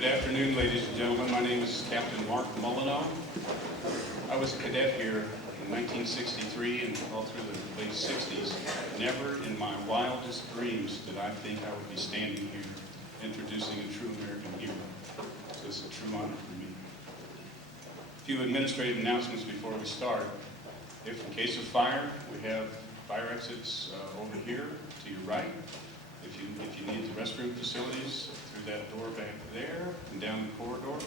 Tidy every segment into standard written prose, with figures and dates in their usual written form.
Good afternoon, ladies and gentlemen. My name is Captain Mark Molyneux. I was a cadet here in 1963 and all through the late 60s. Never in my wildest dreams did I think I would be standing here introducing a true American hero. So it's a true honor for me. A few administrative announcements before we start. If in case of fire, we have fire exits over here to your right. If you need the restroom facilities, through that door back there and down the corridor.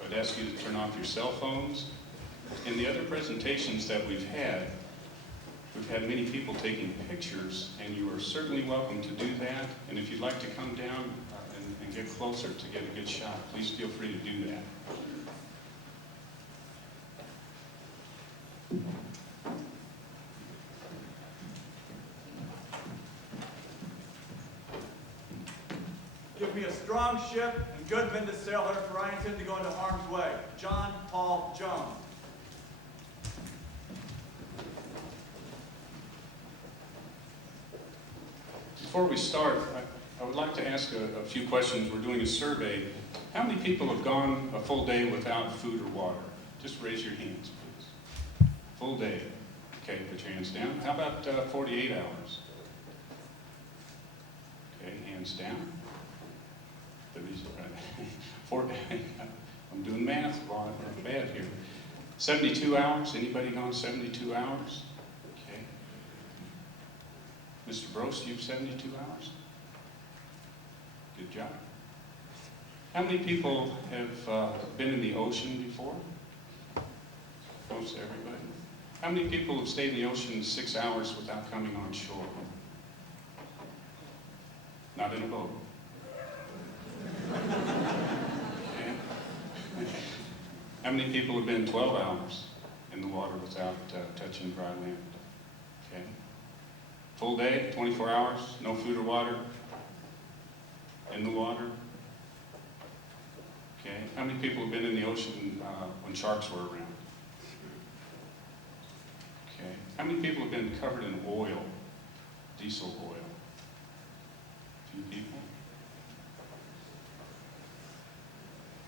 I would ask you to turn off your cell phones. In the other presentations that we've had many people taking pictures, and you are certainly welcome to do that. And if you'd like to come down and get closer to get a good shot, please feel free to do that. Give me a strong ship and good men to sail her, for I intend to go into harm's way. John Paul Jones. Before we start, I would like to ask a few questions. We're doing a survey. How many people have gone a full day without food or water? Just raise your hands, please. Full day. Okay, put your hands down. How about 48 hours? Okay, hands down. I'm doing math while I'm bad here. 72 hours? Anybody gone 72 hours? Okay. Mr. Brost, you've 72 hours? Good job. How many people have been in the ocean before? Most everybody. How many people have stayed in the ocean 6 hours without coming on shore? Not in a boat. Okay. How many people have been 12 hours in the water without touching dry land? Okay. Full day, 24 hours, no food or water in the water? Okay. How many people have been in the ocean when sharks were around? Okay. How many people have been covered in oil, diesel oil? A few people.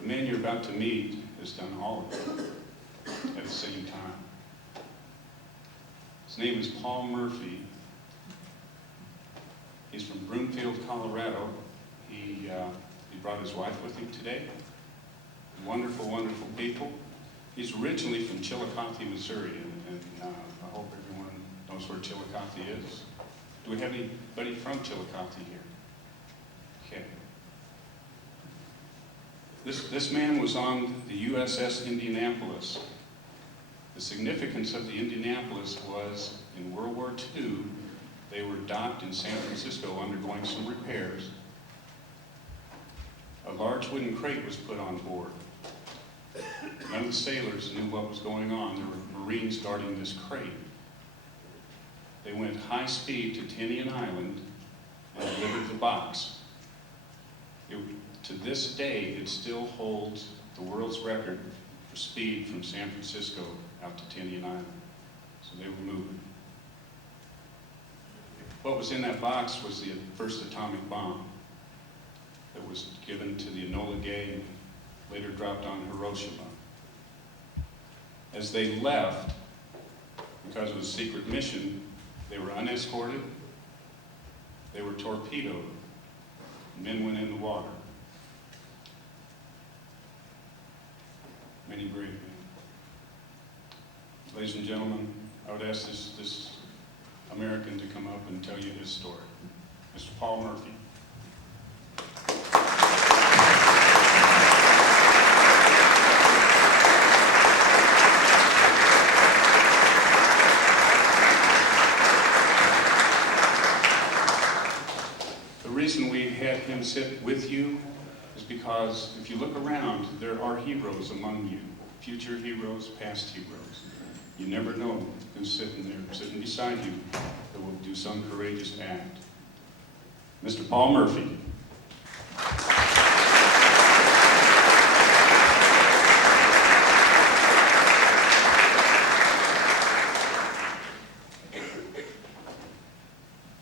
The man you're about to meet has done all of it at the same time. His name is Paul Murphy. He's from Broomfield, Colorado. He brought his wife with him today. Wonderful, wonderful people. He's originally from Chillicothe, Missouri, and I hope everyone knows where Chillicothe is. Do we have anybody from Chillicothe here? Okay. This man was on the USS Indianapolis. The significance of the Indianapolis was in World War II, they were docked in San Francisco undergoing some repairs. A large wooden crate was put on board. None of the sailors knew what was going on. There were Marines guarding this crate. They went high speed to Tinian Island and delivered the box. To this day, it still holds the world's record for speed from San Francisco out to Tinian Island. So they were moving. What was in that box was the first atomic bomb that was given to the Enola Gay and later dropped on Hiroshima. As they left, because it was a secret mission, they were unescorted, they were torpedoed, men went in the water. Many brave men. Ladies and gentlemen, I would ask this American to come up and tell you his story. Mr. Paul Murphy. The reason we had him sit with you is because if you look around, there are heroes among you, future heroes, past heroes. You never know who's sitting there, sitting beside you, that will do some courageous act. Mr. Paul Murphy.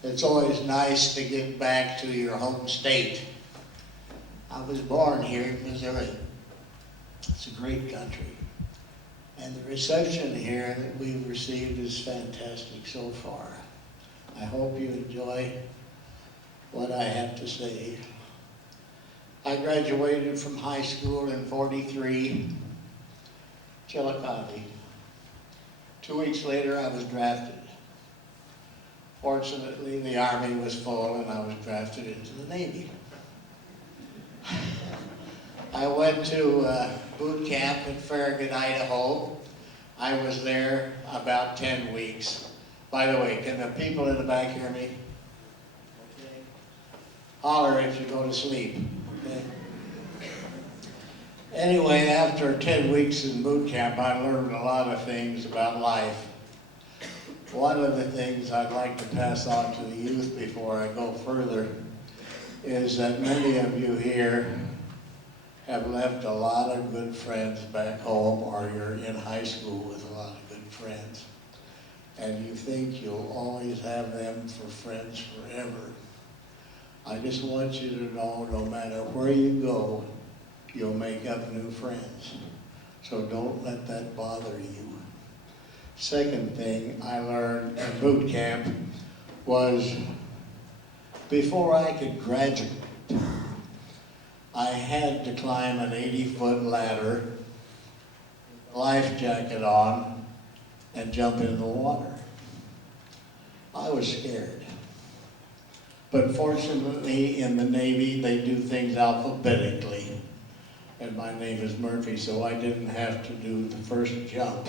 It's always nice to get back to your home state. I was born here in Missouri. It's a great country. And the reception here that we've received is fantastic so far. I hope you enjoy what I have to say. I graduated from high school in '43, Chillicothe. 2 weeks later, I was drafted. Fortunately, the Army was full and I was drafted into the Navy. I went to boot camp in Farragut, Idaho. I was there about 10 weeks. By the way, can the people in the back hear me? Okay. Holler if you go to sleep. Okay. Anyway, after 10 weeks in boot camp, I learned a lot of things about life. One of the things I'd like to pass on to the youth before I go further is that many of you here have left a lot of good friends back home, or you're in high school with a lot of good friends. And you think you'll always have them for friends forever. I just want you to know, no matter where you go, you'll make up new friends. So don't let that bother you. Second thing I learned at boot camp was before I could graduate, I had to climb an 80-foot ladder, life jacket on, and jump in the water. I was scared. But fortunately in the Navy, they do things alphabetically. And my name is Murphy, so I didn't have to do the first jump.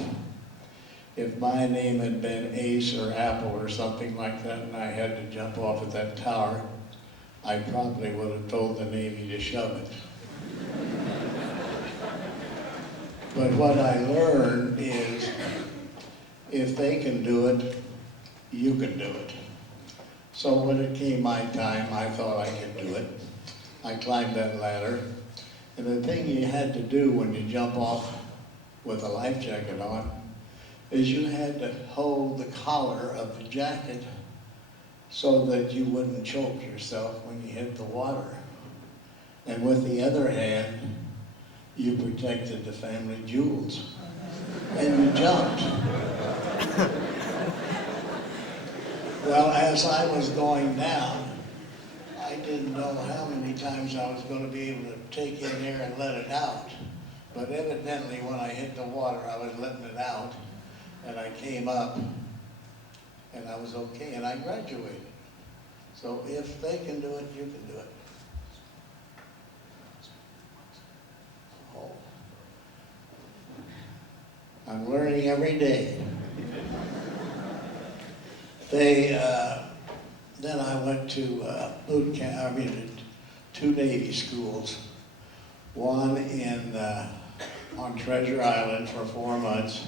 If my name had been Ace or Apple or something like that, and I had to jump off of that tower, I probably would have told the Navy to shove it. But what I learned is, if they can do it, you can do it. So when it came my time, I thought I could do it. I climbed that ladder. And the thing you had to do when you jump off with a life jacket on is you had to hold the collar of the jacket so that you wouldn't choke yourself when you hit the water. And with the other hand, you protected the family jewels. And you jumped. Well, as I was going down, I didn't know how many times I was going to be able to take in air and let it out. But evidently, when I hit the water, I was letting it out. And I came up, and I was okay, and I graduated. So if they can do it, you can do it. Oh. I'm learning every day. Then I went to boot camp, two Navy schools. One on Treasure Island for 4 months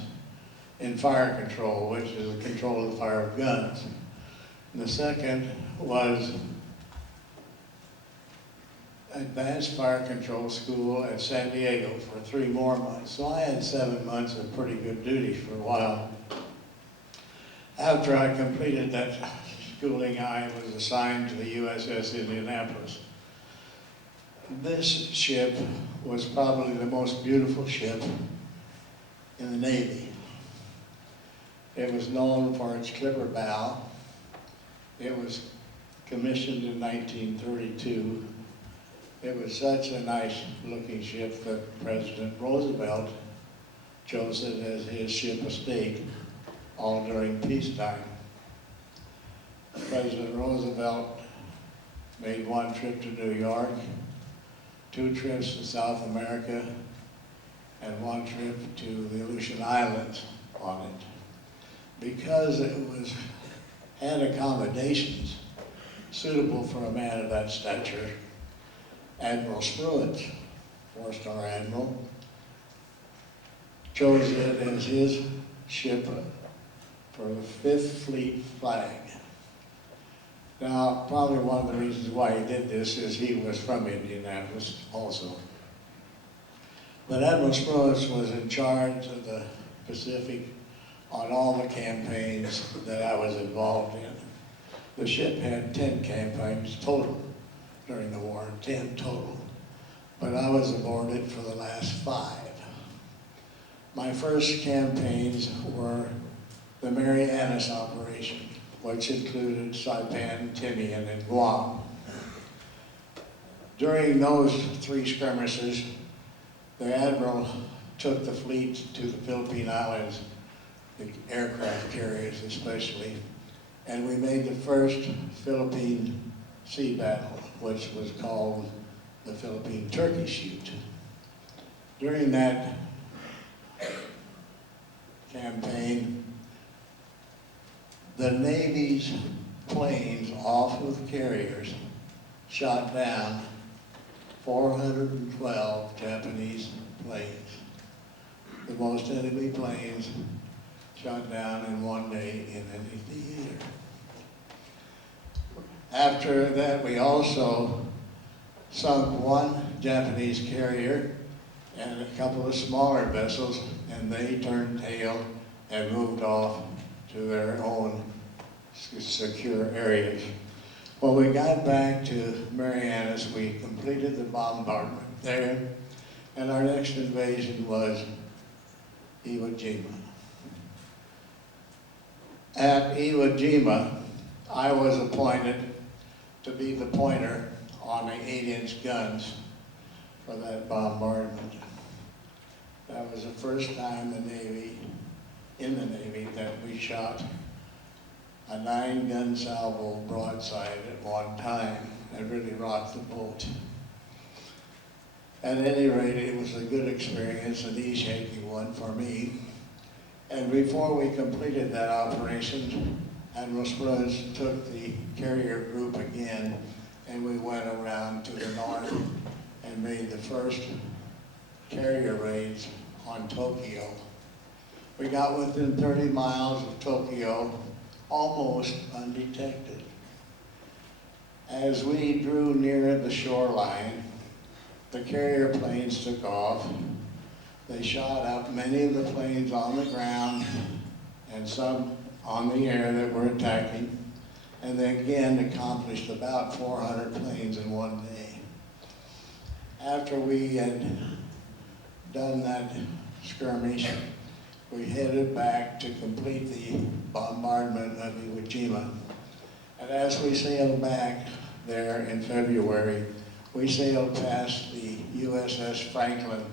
in fire control, which is the control of the fire of guns. And the second was advanced fire control school at San Diego for 3 more months. So I had 7 months of pretty good duty for a while. After I completed that schooling, I was assigned to the USS Indianapolis. This ship was probably the most beautiful ship in the Navy. It was known for its clipper bow. It was commissioned in 1932. It was such a nice looking ship that President Roosevelt chose it as his ship of state all during peacetime. President Roosevelt made 1 trip to New York, 2 trips to South America, and 1 trip to the Aleutian Islands on it. Because it had accommodations suitable for a man of that stature, Admiral Spruitt, 4-star Admiral, chose it as his ship for the 5th Fleet flag. Now, probably one of the reasons why he did this is he was from Indianapolis also. But Admiral Spruitt was in charge of the Pacific on all the campaigns that I was involved in. The ship had 10 campaigns total during the war, 10 total. but I was aboard it for the last 5. My first campaigns were the Marianas operation, which included Saipan, Tinian, and Guam. During those 3 skirmishes, the Admiral took the fleet to the Philippine Islands, the aircraft carriers especially, and we made the first Philippine sea battle, which was called the Philippine-Turkey Shoot. During that campaign, the Navy's planes off of carriers shot down 412 Japanese planes. The most enemy planes shot down in one day in any theater. After that, we also sunk 1 Japanese carrier and a couple of smaller vessels, and they turned tail and moved off to their own secure areas. When we got back to Marianas, we completed the bombardment there, and our next invasion was Iwo Jima. At Iwo Jima, I was appointed to be the pointer on the 8-inch guns for that bombardment. That was the first time in the Navy that we shot a 9-gun salvo broadside at one time. It really rocked the boat. At any rate, it was a good experience, an knee-shaking one for me. And before we completed that operation, Admiral Scruggs took the carrier group again, and we went around to the north and made the first carrier raids on Tokyo. We got within 30 miles of Tokyo, almost undetected. As we drew near the shoreline, the carrier planes took off. They shot up many of the planes on the ground and some on the air that were attacking, and they again accomplished about 400 planes in one day. After we had done that skirmish, we headed back to complete the bombardment of Iwo Jima. And as we sailed back there in February, we sailed past the USS Franklin,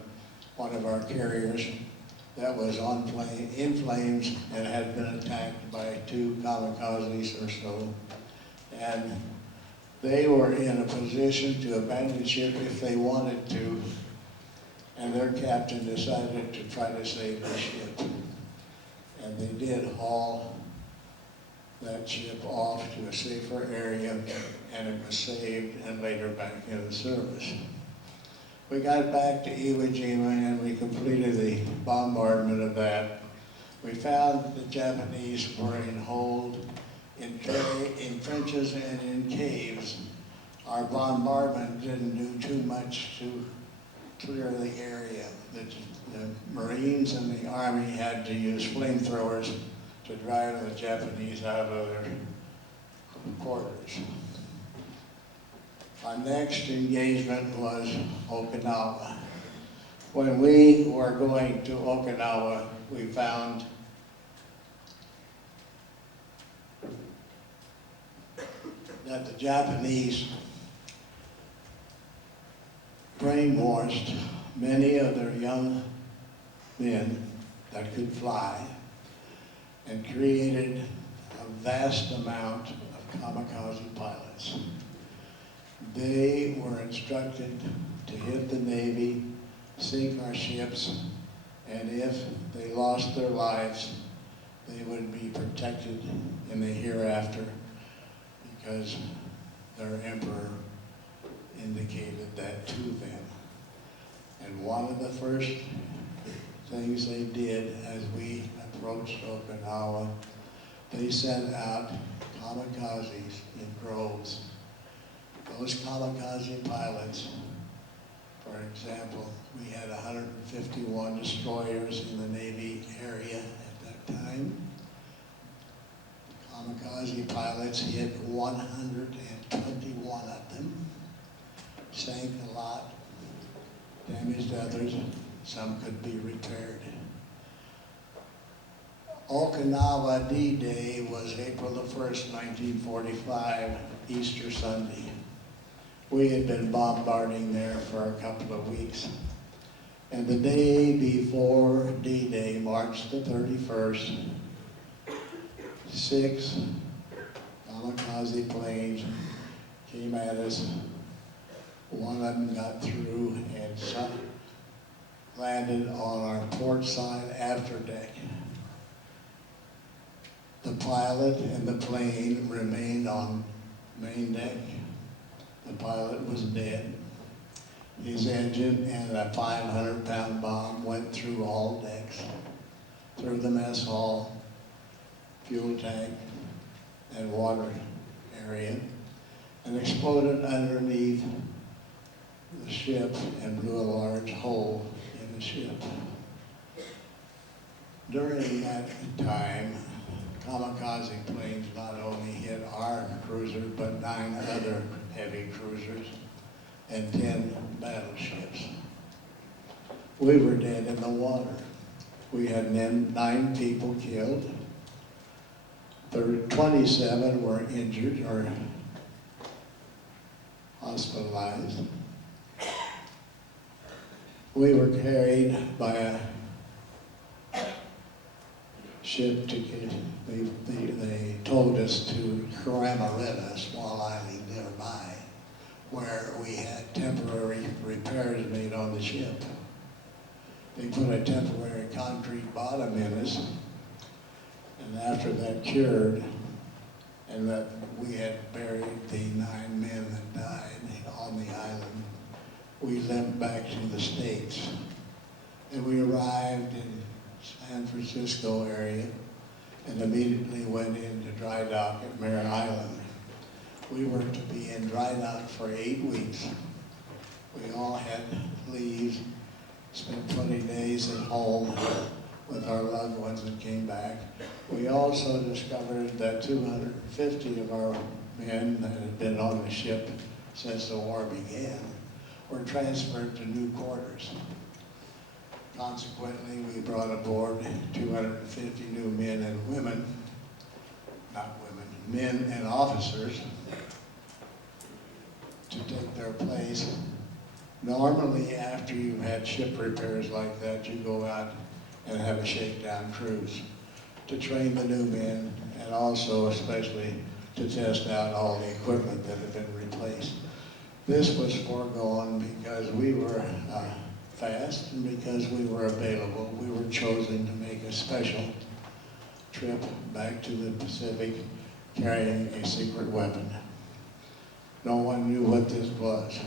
one of our carriers, that was in flames and had been attacked by 2 kamikazes or so. And they were in a position to abandon ship if they wanted to, and their captain decided to try to save the ship. And they did haul that ship off to a safer area, and it was saved and later back into service. We got back to Iwo Jima and we completed the bombardment of that. We found that the Japanese were in hold in trenches and in caves. Our bombardment didn't do too much to clear the area. The Marines and the Army had to use flamethrowers to drive the Japanese out of their quarters. Our next engagement was Okinawa. When we were going to Okinawa, we found that the Japanese brainwashed many of their young men that could fly and created a vast amount of kamikaze pilots. They were instructed to hit the Navy, sink our ships, and if they lost their lives, they would be protected in the hereafter because their emperor indicated that to them. And one of the first things they did as we approached Okinawa, they sent out kamikazes in droves. Those kamikaze pilots, for example, we had 151 destroyers in the Navy area at that time. Kamikaze pilots hit 121 of them, sank a lot, damaged others, some could be repaired. Okinawa D-Day was April the 1st, 1945, Easter Sunday. We had been bombarding there for a couple of weeks. And the day before D-Day, March the 31st, 6 kamikaze planes came at us. One of them got through and landed on our port side after deck. The pilot and the plane remained on main deck. The pilot was dead. His engine and a 500-pound bomb went through all decks, through the mess hall, fuel tank, and water area, and exploded underneath the ship and blew a large hole in the ship. During that time, kamikaze planes not only hit our cruiser, but 9 other heavy cruisers and 10 battleships. We were dead in the water. We had 9 people killed. 27 were injured or hospitalized. We were carried by a ship to get, they told us to Karamaretta, a small island nearby, where we had temporary repairs made on the ship. They put a temporary concrete bottom in us, and after that cured, and that we had buried the 9 men that died on the island, we limped back to the States. And we arrived in San Francisco area and immediately went into dry dock at Mare Island. We were to be in dry dock for 8 weeks. We all had leave, spent 20 days at home with our loved ones that came back. We also discovered that 250 of our men that had been on the ship since the war began were transferred to new quarters. Consequently, we brought aboard 250 new men and women, not women, men and officers to take their place. Normally, after you've had ship repairs like that, you go out and have a shakedown cruise to train the new men and also especially to test out all the equipment that had been replaced. This was foregone because we were fast and because we were available. We were chosen to make a special trip back to the Pacific carrying a secret weapon. No one knew what this was,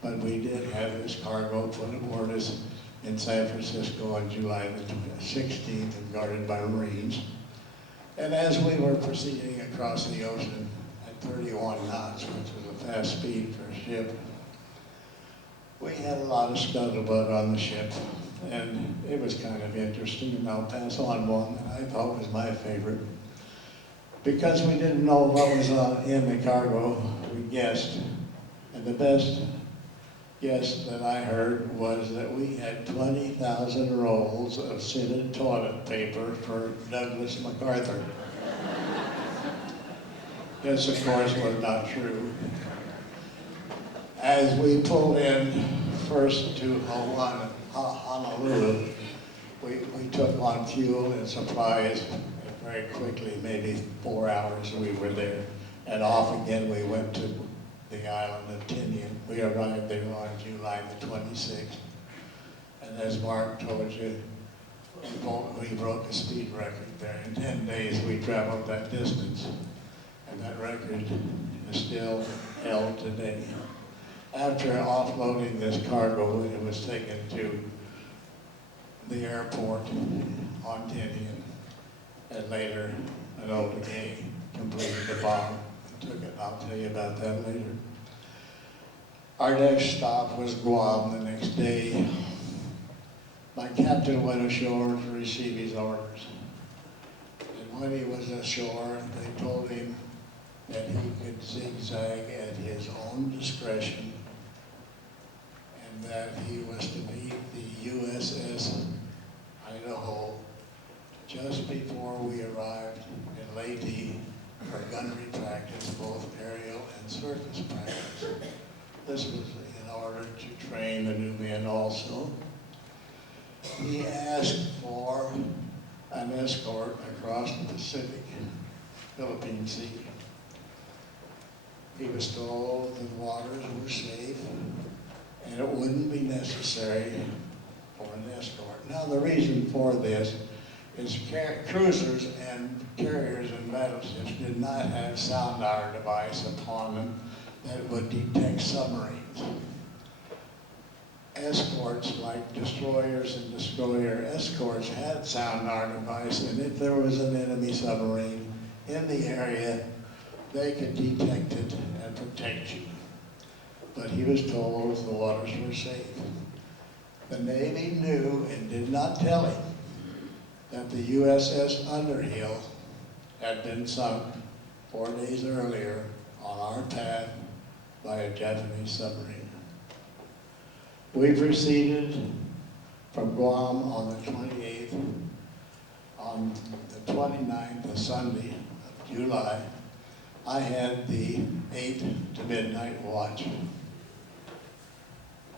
but we did have this cargo put aboard us in San Francisco on July the 16th and guarded by Marines. And as we were proceeding across the ocean at 31 knots, which was a fast speed for a ship, we had a lot of scuttlebutt on the ship, and it was kind of interesting, and I'll pass on one that I thought was my favorite. Because we didn't know what was in the cargo, we guessed, and the best guess that I heard was that we had 20,000 rolls of scented toilet paper for Douglas MacArthur. This, of course, was not true. As we pulled in first to Honolulu, we took on fuel and supplies very quickly, maybe 4 hours we were there. And off again we went to the island of Tinian. We arrived there on July the 26th. And as Mark told you, we broke a speed record there. In 10 days we traveled that distance. And that record is still held today. After offloading this cargo, it was taken to the airport on Tinian. And later, an old gay completed the bomb and took it. I'll tell you about that later. Our next stop was Guam the next day. My captain went ashore to receive his orders. And when he was ashore, they told him that he could zigzag at his own discretion and that he was to meet the USS Idaho just before we arrived in Leyte for gunnery practice, both aerial and surface practice. This was in order to train the new men also. He asked for an escort across the Pacific, Philippine Sea. He was told the waters were safe and it wouldn't be necessary for an escort. Now the reason for this is cruisers and carriers and battleships did not have sonar device upon them that would detect submarines. Escorts, like destroyers and destroyer escorts, had sonar device, and if there was an enemy submarine in the area, they could detect it and protect you. But he was told the waters were safe. The Navy knew and did not tell him that the USS Underhill had been sunk 4 days earlier on our path by a Japanese submarine. We proceeded from Guam on the 28th. On the 29th, a Sunday of July, I had the 8 to midnight watch.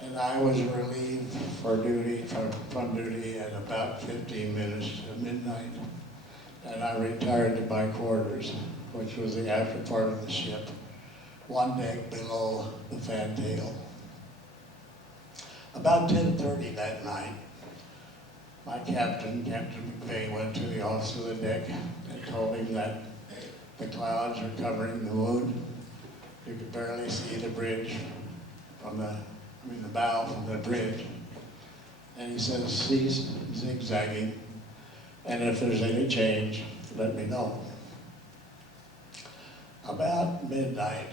And I was relieved from duty at about 15 minutes to midnight. And I retired to my quarters, which was the after part of the ship, one deck below the fantail. About 10:30 that night, my Captain Quint, went to the officer of the deck and told him that the clouds were covering the moon. You could barely see the bridge from the bow from the bridge. And he says, cease zigzagging, and if there's any change, let me know. About midnight,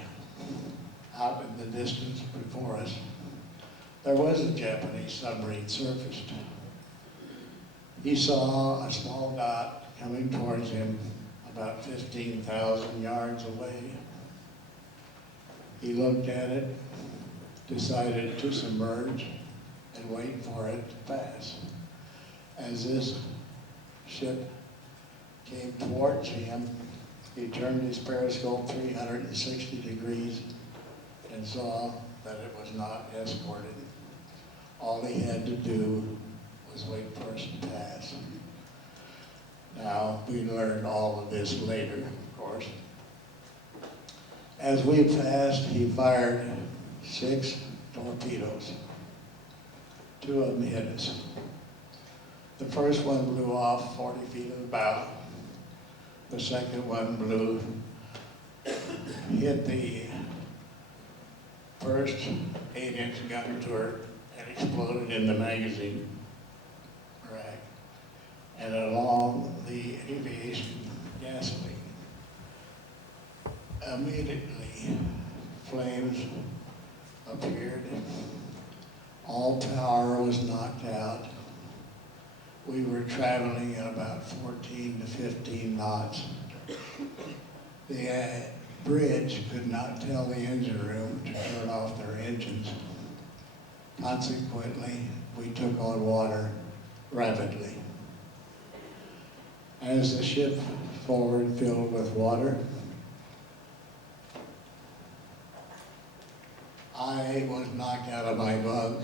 out in the distance before us, there was a Japanese submarine surfaced. He saw a small dot coming towards him about 15,000 yards away. He looked at it, decided to submerge and wait for it to pass. As this ship came towards him, he turned his periscope 360 degrees and saw that it was not escorted. All he had to do was wait for us to pass. Now, we learned all of this later, of course. As we passed, he fired 6 torpedoes. 2 of them hit us. The first one blew off 40 feet of the bow. The second one hit the first 8-inch gun turret and exploded in the magazine rack and along the aviation gasoline. Immediately, flames appeared. All power was knocked out. We were traveling at about 14 to 15 knots. The bridge could not tell the engine room to turn off their engines. Consequently, we took on water rapidly. As the ship forward filled with water, I was knocked out of my bunk.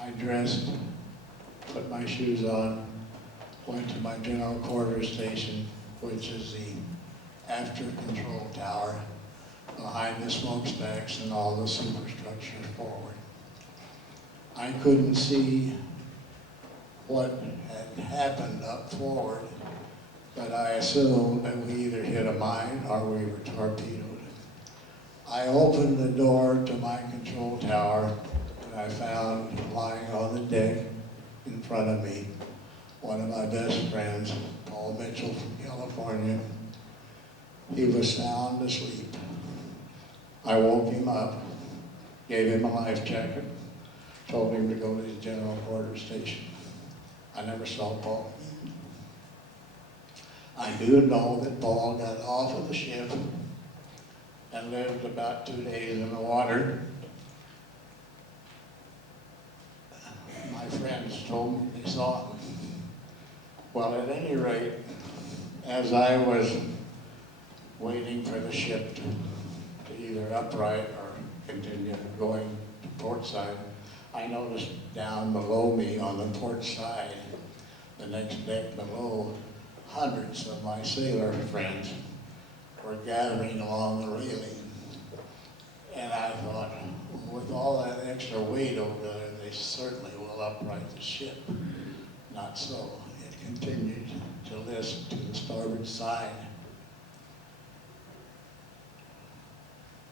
I dressed, put my shoes on, went to my general quarters station, which is the after control tower behind the smokestacks and all the superstructure forward. I couldn't see what had happened up forward, but I assumed that we either hit a mine or we were torpedoed. I opened the door to my control tower and I found lying on the deck in front of me one of my best friends, Paul Mitchell from California. He was sound asleep. I woke him up, gave him a life jacket, told him to go to his general quarters station. I never saw Paul. I do know that Paul got off of the ship and lived about 2 days in the water. told me they saw it. Well, at any rate, as I was waiting for the ship to either upright or continue going to port side, I noticed down below me on the port side, the next deck below, hundreds of my sailor friends were gathering along the railing. And I thought, with all that extra weight over there, they certainly will upright the ship. Not so. It continued to list to the starboard side.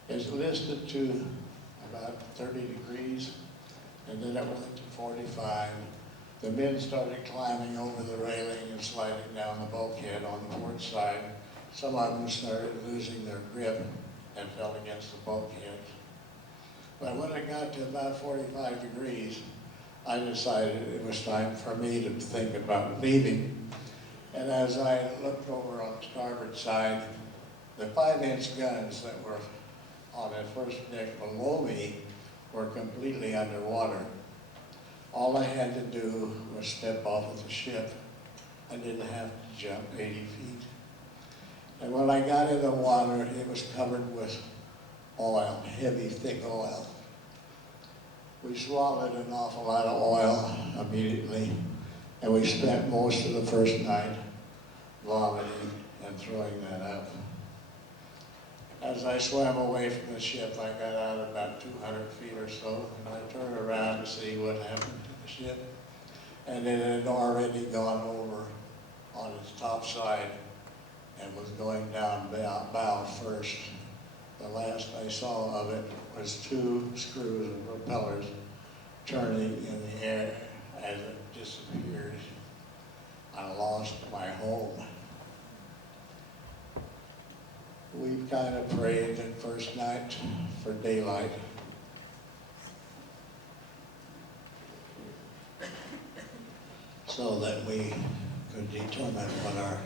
It's listed to about 30 degrees, and then it went to 45. The men started climbing over the railing and sliding down the bulkhead on the port side. Some of them started losing their grip and fell against the bulkheads. But when it got to about 45 degrees, I decided it was time for me to think about leaving. And as I looked over on the starboard side, the 5-inch guns that were on that first deck below me were completely underwater. All I had to do was step off of the ship. I didn't have to jump 80 feet. And when I got in the water, it was covered with oil, heavy, thick oil. We swallowed an awful lot of oil immediately, and we spent most of the first night vomiting and throwing that up. As I swam away from the ship, I got out about 200 feet or so, and I turned around to see what happened to the ship. And it had already gone over on its top side and was going down bow first. The last I saw of it was 2 screws and propellers turning in the air as it disappeared. I lost my home. We kind of prayed that first night for daylight. So that we could determine what our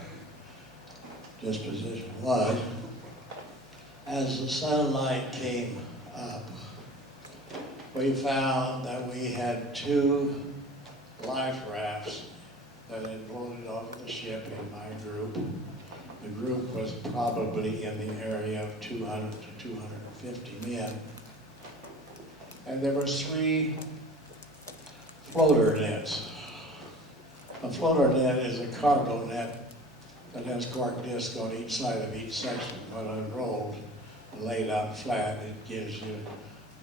disposition was. As the sunlight came up, we found that we had 2 life rafts that had floated off the ship in my group. The group was probably in the area of 200 to 250 men. And there were 3 floater nets. A floater net is a cargo net that has cork disc on each side of each section. When unrolled and laid out flat, it gives you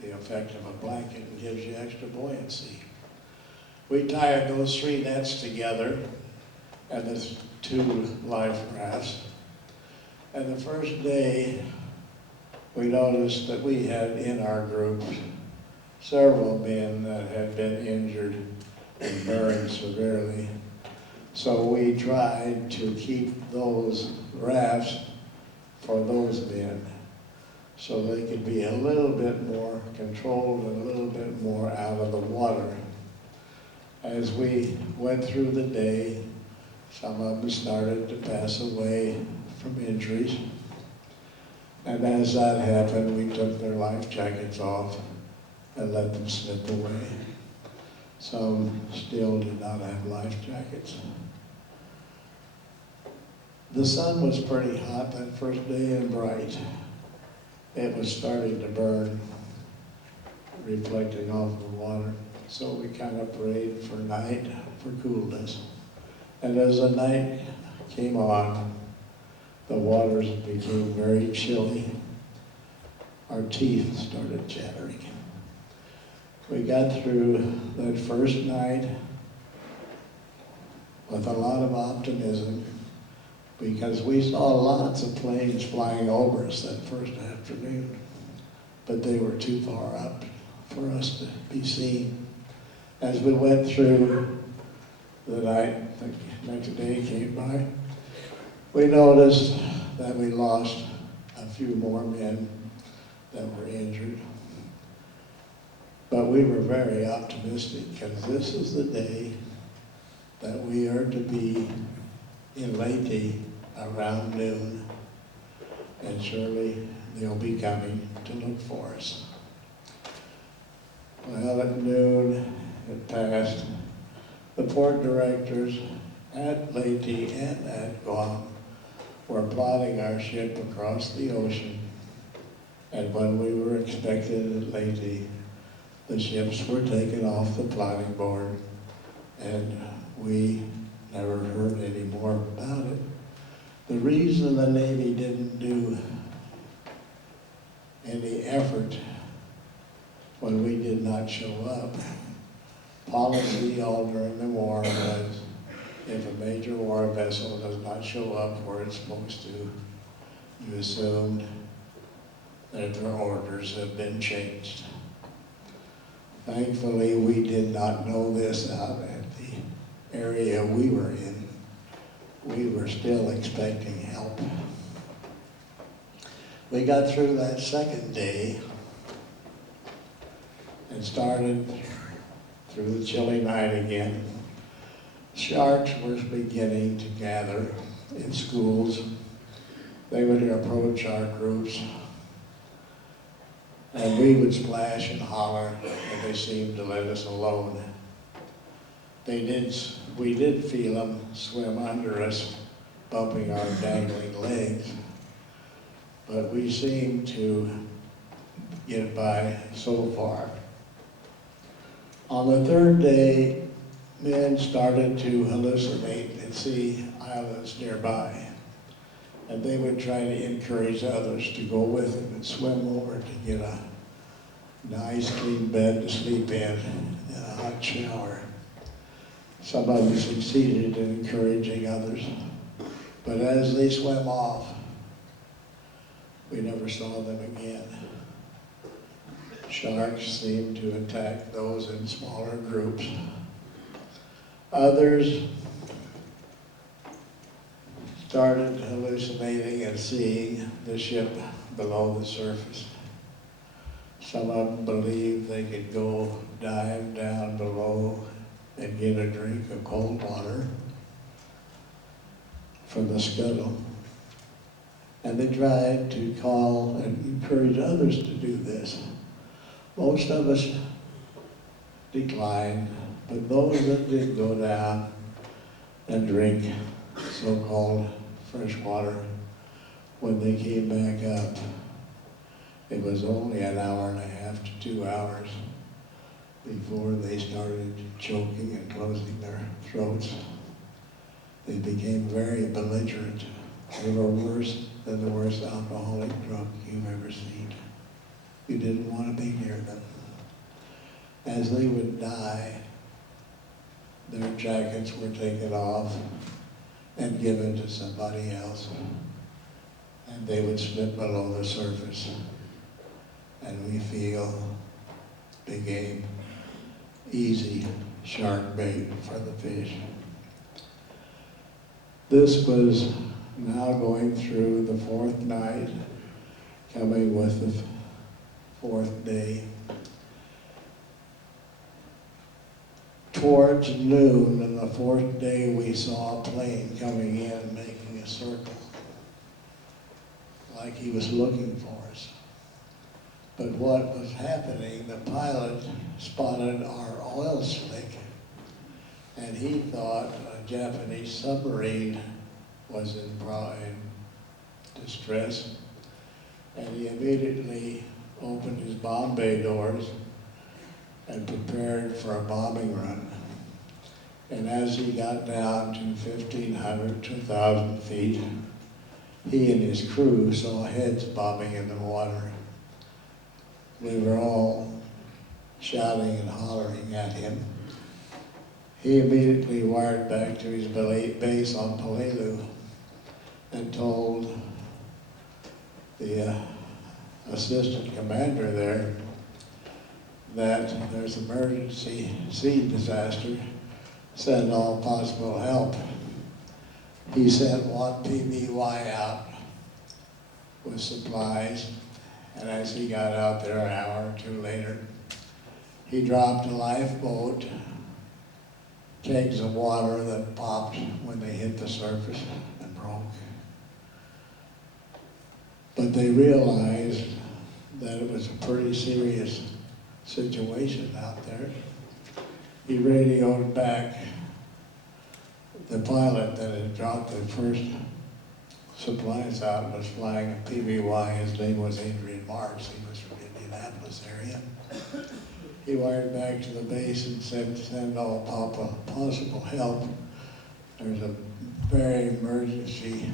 the effect of a blanket and gives you extra buoyancy. We tied those 3 nets together and the 2 life rafts. And the first day, we noticed that we had in our group several men that had been injured and burned severely. So we tried to keep those rafts for those men so they could be a little bit more controlled and a little bit more out of the water. As we went through the day, some of them started to pass away from injuries. And as that happened, we took their life jackets off and let them slip away. Some still did not have life jackets. The sun was pretty hot that first day and bright. It was starting to burn, reflecting off the water. So we kind of prayed for night, for coolness. And as the night came on, the waters became very chilly. Our teeth started chattering. We got through that first night with a lot of optimism because we saw lots of planes flying over us that first afternoon, but they were too far up for us to be seen. As we went through the night, the next day came by, we noticed that we lost a few more men that were injured. But we were very optimistic because this is the day that we are to be in Leyte around noon, and surely they'll be coming to look for us. Well, at noon it passed, The port directors at Leyte and at Guam were plotting our ship across the ocean, and when we were expected at Leyte, the ships were taken off the plotting board, and we never heard any more about it. The reason the Navy didn't do any effort when we did not show up, policy all during the war was, if a major war vessel does not show up where it's supposed to, you assumed that their orders have been changed. Thankfully, we did not know this out at the area we were in. We were still expecting help. We got through that second day and started through the chilly night again. Sharks were beginning to gather in schools. They would approach our groups, and we would splash and holler, and they seemed to let us alone. We did feel them swim under us, bumping our dangling legs, but we seemed to get by so far. On the third day, men started to hallucinate and see islands nearby, and they would try to encourage others to go with them and swim over to get a nice clean bed to sleep in and a hot shower. Some of them succeeded in encouraging others, but as they swam off, we never saw them again. Sharks seemed to attack those in smaller groups. Others started hallucinating and seeing the ship below the surface. Some of them believed they could go dive down below and get a drink of cold water from the scuttle. And they tried to call and encourage others to do this. Most of us declined, but those that did go down and drink so-called fresh water, when they came back up, it was only an hour and a half to 2 hours before they started choking and closing their throats. They became very belligerent. They were worse than the worst alcoholic drunk you've ever seen. You didn't want to be near them. As they would die, their jackets were taken off and given to somebody else, and they would slip below the surface, and we feel became easy shark bait for the fish. This was now going through the fourth night, coming with the fourth day. Towards noon on the fourth day, we saw a plane coming in, making a circle, like he was looking for us. But what was happening, the pilot spotted our oil slick, and he thought a Japanese submarine was in distress, and he immediately opened his bomb bay doors and prepared for a bombing run. And as he got down to 1,500 to 1,000 feet, he and his crew saw heads bobbing in the water. We were all shouting and hollering at him. He immediately wired back to his base on Pelelu and told the assistant commander there that there's an emergency sea disaster, send all possible help. He sent one PBY out with supplies, and as he got out there an hour or two later, he dropped a lifeboat, kegs of water that popped when they hit the surface and broke. But they realized that it was a pretty serious situation out there. He radioed back The pilot that had dropped the first supplies out was flying a PBY. His name was Adrian Marks. He was from Indianapolis area. He wired back to the base and said, send all possible help. There's a very emergency